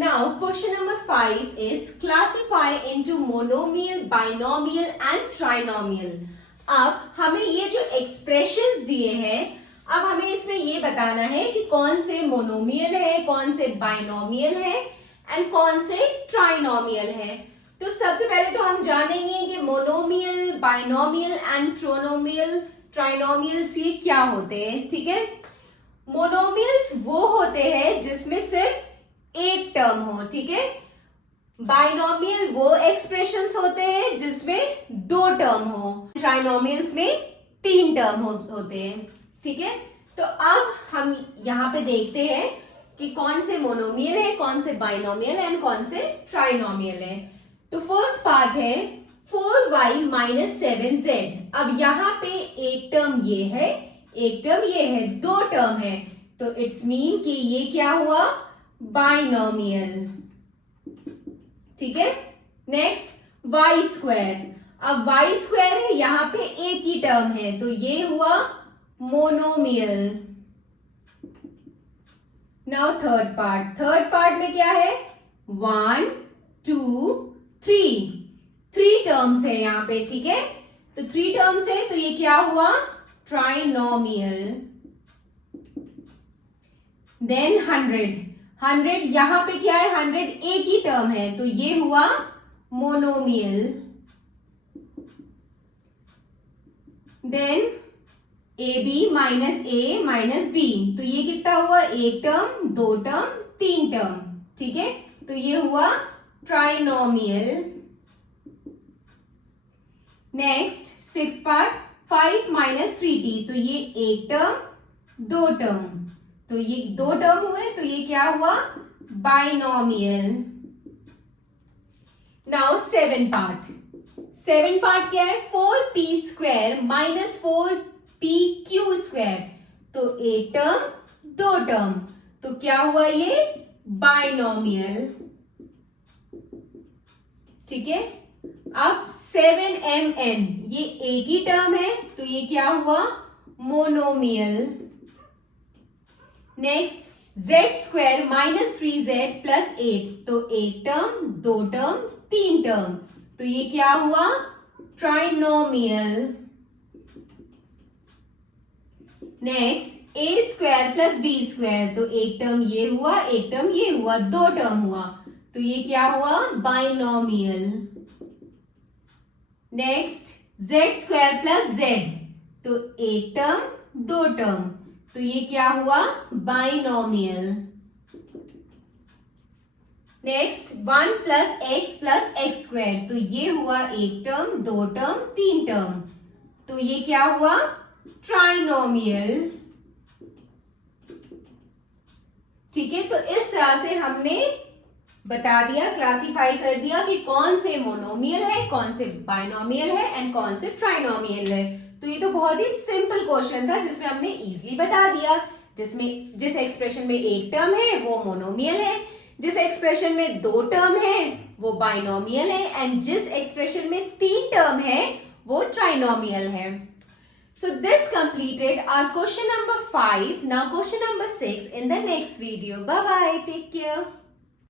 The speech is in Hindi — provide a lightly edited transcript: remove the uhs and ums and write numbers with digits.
Now, question number 5 is classify into monomial, binomial and trinomial. अब हमें ये जो expressions दिए हैं, अब हमें इसमें ये बताना है कि कौन से मोनोमियल है, कौन से बाइनोमियल है एंड कौन से ट्राइनोमियल है. तो सबसे पहले तो हम जानेंगे कि मोनोमियल, बाइनोमियल एंड ट्राइनोमियल्स ये क्या होते हैं. ठीक है. मोनोमियल्स वो होते हैं जिसमें सिर्फ एक टर्म हो. ठीक है. बाइनोमियल वो एक्सप्रेशंस होते हैं जिसमें दो टर्म हो. ट्राइनोमियल्स में तीन टर्म होते हैं. ठीक है. तो अब हम यहां पे देखते हैं कि कौन से मोनोमियल है, कौन से बाइनोमियल है एंड कौन से ट्राइनोमियल है. तो फर्स्ट पार्ट है 4y माइनस 7z. अब यहां पे एक टर्म ये है, एक टर्म ये है, दो टर्म है. तो इट्स मीन कि ये क्या हुआ, बाइनोमियल. ठीक है. Next y square. अब y स्क्वायर है, यहां पे एक ही टर्म है, तो ये हुआ monomial. Now third part. Third part में क्या है, 1 2 3, 3 टर्म्स है यहां पे. ठीक है. तो 3 टर्म्स है, तो ये क्या हुआ, ट्राइनोमियल. देन 100 यहां पे क्या है, 100 एक ही टर्म है, तो ये हुआ monomial. Then A B minus A minus B, तो ये कितना हुआ, एक टर्म, दो टर्म, तीन टर्म. ठीक है. तो ये हुआ trinomial. Next six part 5 minus 3t, तो ये एक टर्म, दो टर्म, तो ये दो टर्म हुए, तो ये क्या हुआ, binomial. Now seven part. Seven part क्या है, 4p square minus 4pq square, तो एक टर्म, दो टर्म, तो क्या हुआ, ये बाइनोमियल. ठीक है. अब 7mn, ये एक ही टर्म है, तो ये क्या हुआ, monomial. Next z square minus 3z plus 8, तो एक टर्म, दो टर्म, तीन टर्म, तो ये क्या हुआ, trinomial. Next a square plus b square, तो एक टर्म ये हुआ, एक टर्म ये हुआ, दो टर्म हुआ, तो ये क्या हुआ, binomial. Next z square plus z, तो एक टर्म, दो टर्म, तो ये क्या हुआ, binomial. Next 1 plus x square, तो ये हुआ एक टर्म, दो टर्म, तीन टर्म, तो ये क्या हुआ, ट्राइनोमियल. ठीक है. तो इस तरह से हमने बता दिया, क्लासिफाई कर दिया कि कौन से मोनोमियल है, कौन से बाइनोमियल है एंड कौन से ट्राइनोमियल है. तो ये तो बहुत ही सिंपल क्वेश्चन था जिसमें हमने इजीली बता दिया. जिसमें जिस एक्सप्रेशन में एक टर्म है वो मोनोमियल है, जिस एक्सप्रेशन में दो टर्म है वो बाइनोमियल है एंड जिस एक्सप्रेशन में तीन टर्म है वो ट्राइनोमियल है. So this completed our question number 5. Now question number 6 in the next video. Bye bye. Take care.